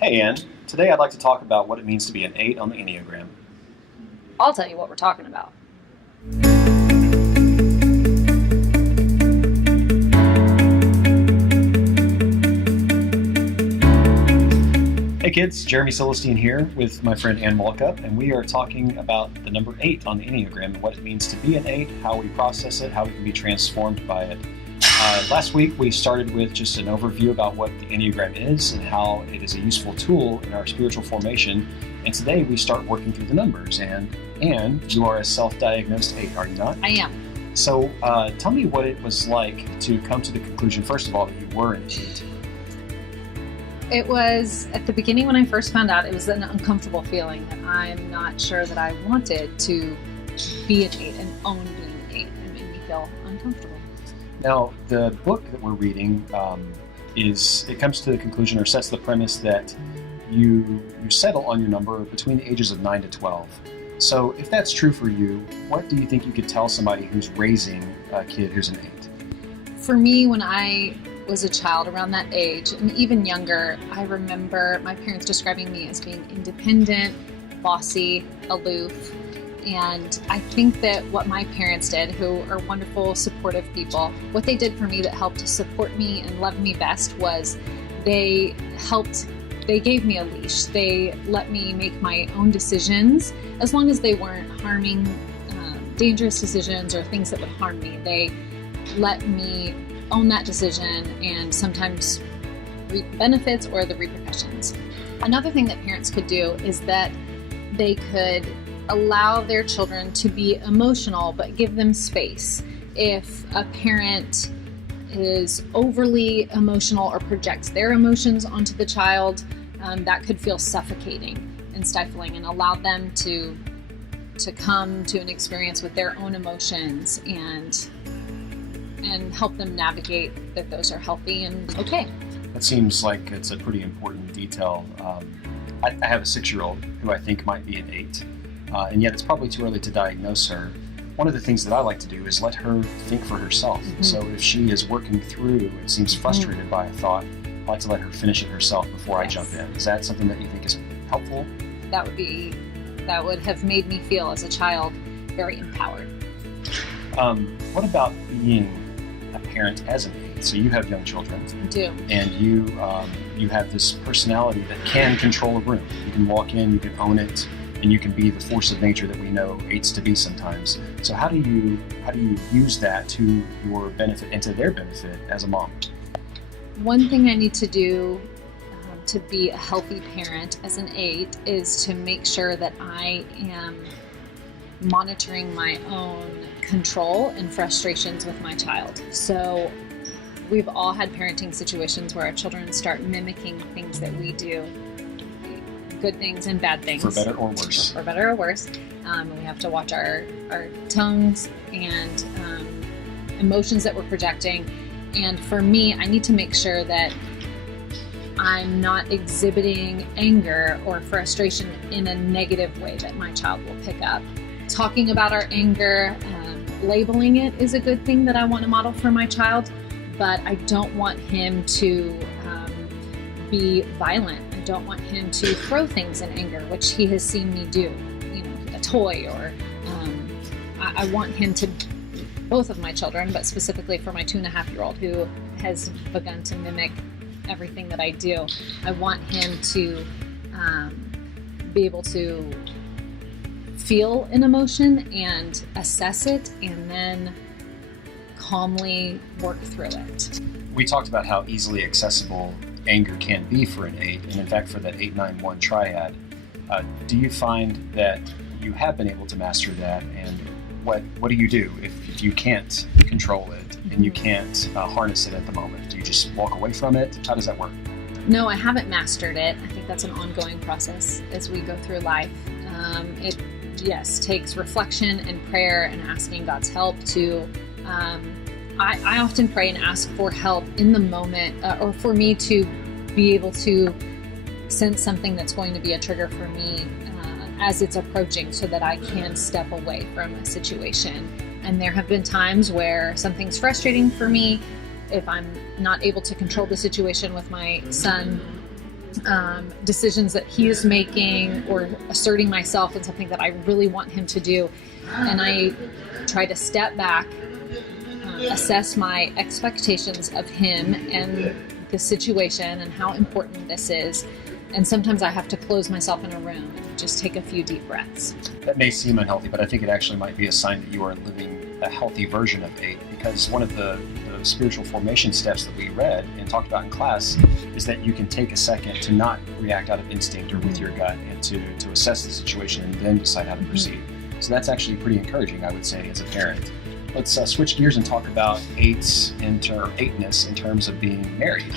Hey, Ann. Today I'd like to talk about what it means to be an 8 on the Enneagram. I'll tell you what we're talking about. Hey kids, Jeremy Celestine here with my friend Ann Molkup, and we are talking about the number 8 on the Enneagram and what it means to be an 8, how we process it, how we can be transformed by it. Last week we started with just an overview about what the Enneagram is and how it is a useful tool in our spiritual formation. And today we start working through the numbers. And Ann, you are a self-diagnosed 8, are you not? I am. So tell me what it was like to come to the conclusion, first of all, that you were an 8. It was, at the beginning when I first found out, it was an uncomfortable feeling that I'm not sure that I wanted to be an 8 and own being an 8. It made me feel uncomfortable. Now, the book that we're reading it comes to the conclusion or sets the premise that you settle on your number between the ages of 9 to 12. So if that's true for you, what do you think you could tell somebody who's raising a kid who's an 8? For me, when I was a child around that age, and even younger, I remember my parents describing me as being independent, bossy, aloof. And I think that what my parents did, who are wonderful, supportive people, what they did for me that helped to support me and love me best was they gave me a leash. They let me make my own decisions as long as they weren't harming, dangerous decisions or things that would harm me. They let me own that decision and sometimes reap benefits or the repercussions. Another thing that parents could do is that they could allow their children to be emotional, but give them space. If a parent is overly emotional or projects their emotions onto the child, that could feel suffocating and stifling, and allow them to come to an experience with their own emotions and help them navigate that those are healthy and okay. That seems like it's a pretty important detail. I have a 6-year-old who I think might be an 8. And yet it's probably too early to diagnose her. One of the things that I like to do is let her think for herself. Mm-hmm. So if she is working through and seems frustrated by a thought, I like to let her finish it herself before I jump in. Is that something that you think is helpful? That would have made me feel as a child very empowered. What about being a parent as an 8? So you have young children. I do. And you have this personality that can control a room. You can walk in, you can own it, and you can be the force of nature that we know 8s to be sometimes. So how do you use that to your benefit and to their benefit as a mom? One thing I need to do to be a healthy parent as an 8 is to make sure that I am monitoring my own control and frustrations with my child. So we've all had parenting situations where our children start mimicking things that we do. Good things and bad things. For better or worse. For better or worse. We have to watch our tongues and emotions that we're projecting. And for me, I need to make sure that I'm not exhibiting anger or frustration in a negative way that my child will pick up. Talking about our anger, labeling it is a good thing that I want to model for my child, but I don't want him to be violent. I don't want him to throw things in anger, which he has seen me do, a toy, or I want him to, both of my children, but specifically for my 2.5-year-old who has begun to mimic everything that I do, I want him to be able to feel an emotion and assess it and then calmly work through it. We talked about how easily accessible anger can be for an 8, and in fact for that 8-9-1 triad. Do you find that you have been able to master that, and what do you do if you can't control it and you can't harness it at the moment? Do you just walk away from it? How does that work? No, I haven't mastered it. I think that's an ongoing process as we go through life. It takes reflection and prayer and asking God's help to I often pray and ask for help in the moment, or for me to be able to sense something that's going to be a trigger for me as it's approaching, so that I can step away from a situation. And there have been times where something's frustrating for me. If I'm not able to control the situation with my son, decisions that he is making or asserting myself in something that I really want him to do. And I try to step back, assess my expectations of him and the situation and how important this is. And sometimes I have to close myself in a room and just take a few deep breaths. That may seem unhealthy, but I think it actually might be a sign that you are living a healthy version of 8, because one of the spiritual formation steps that we read and talked about in class is that you can take a second to not react out of instinct or with your gut, and to assess the situation and then decide how to proceed. So that's actually pretty encouraging, I would say, as a parent. Let's switch gears and talk about eightness in terms of being married.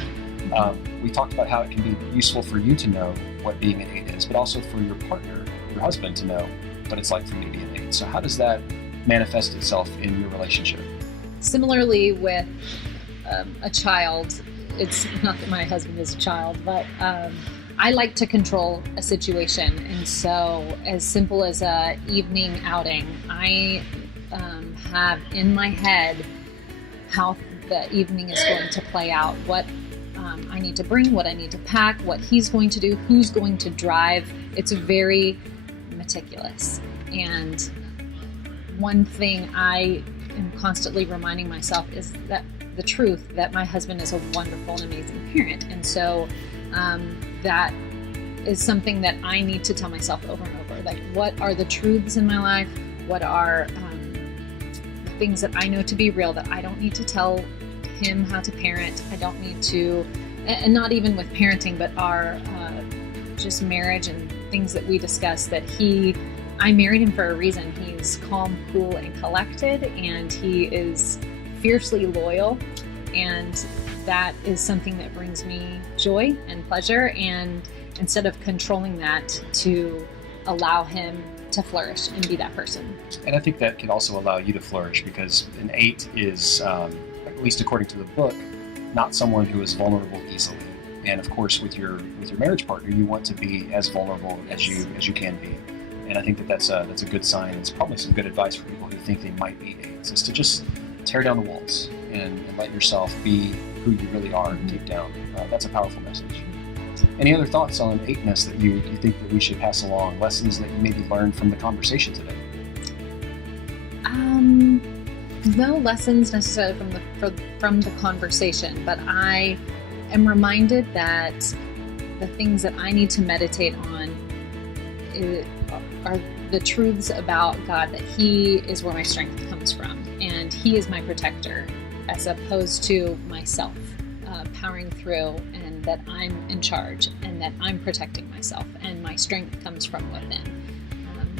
We talked about how it can be useful for you to know what being an 8 is, but also for your partner, your husband, to know what it's like for me to be an 8. So how does that manifest itself in your relationship? Similarly with a child, it's not that my husband is a child, but I like to control a situation. And so as simple as a evening outing, I have in my head how the evening is going to play out, what I need to bring, what I need to pack, what he's going to do, who's going to drive. It's very meticulous. And one thing I am constantly reminding myself is that the truth that my husband is a wonderful and amazing parent. And so that is something that I need to tell myself over and over. Like, what are the truths in my life? What are the things that I know to be real that I don't need to tell him how to parent? I don't need to, and not even with parenting, but our just marriage and things that we discuss, that I married him for a reason. He's calm, cool, and collected, and he is fiercely loyal. And that is something that brings me joy and pleasure. And instead of controlling that, to allow him to flourish and be that person. And I think that can also allow you to flourish, because an 8 is, at least according to the book, not someone who is vulnerable easily. And of course, with your marriage partner, you want to be as vulnerable as you can be. And I think that's a good sign. It's probably some good advice for people who think they might be 8s, is to just tear down the walls and let yourself be who you really are deep down. That's a powerful message. Any other thoughts on 8ness that you think that we should pass along? Lessons that you maybe learned from the conversation today? No lessons necessarily from the conversation, but I am reminded that the things that I need to meditate on are the truths about God, that He is where my strength comes from, and He is my protector, as opposed to myself powering through, and that I'm in charge, and that I'm protecting myself, and my strength comes from within.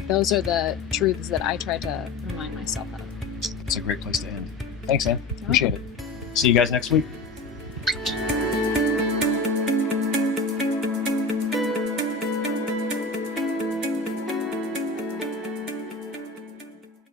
Those are the truths that I try to remind myself of. It's a great place to end. Thanks, Ann. Appreciate it. See you guys next week.